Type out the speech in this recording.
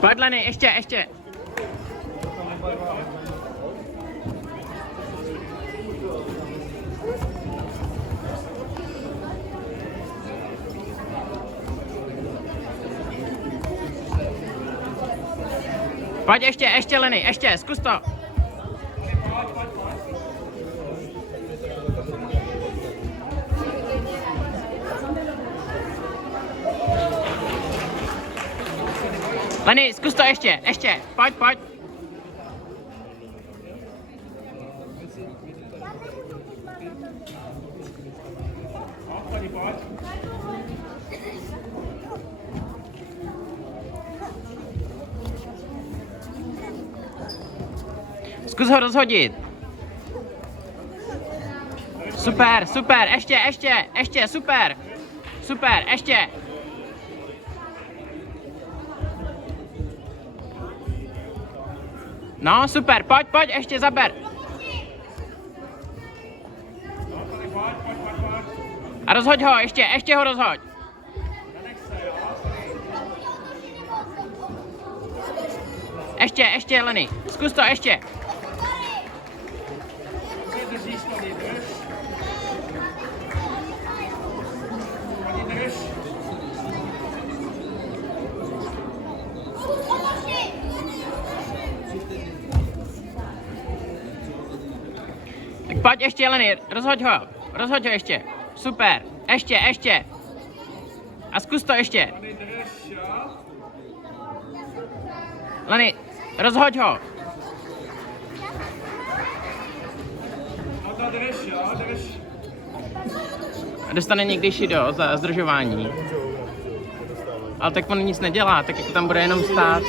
Pojď, Lenny, ještě. Pojď ještě, Lenny, zkus to. Lenny, zkus to ještě, pojď. Zkus ho rozhodit. Super, ještě, super, ještě. No, super, pojď, ještě zaber. A rozhoď ho, ještě ho rozhoď. Ještě, Lenny, zkus to ještě. Tak pojď ještě, Lenny, rozhoď ho ještě. Super, ještě. A zkus to ještě. Lenny, rozhoď ho. Dostane někdy šido za zdržování. Ale tak on nic nedělá, tak jako tam bude jenom stát.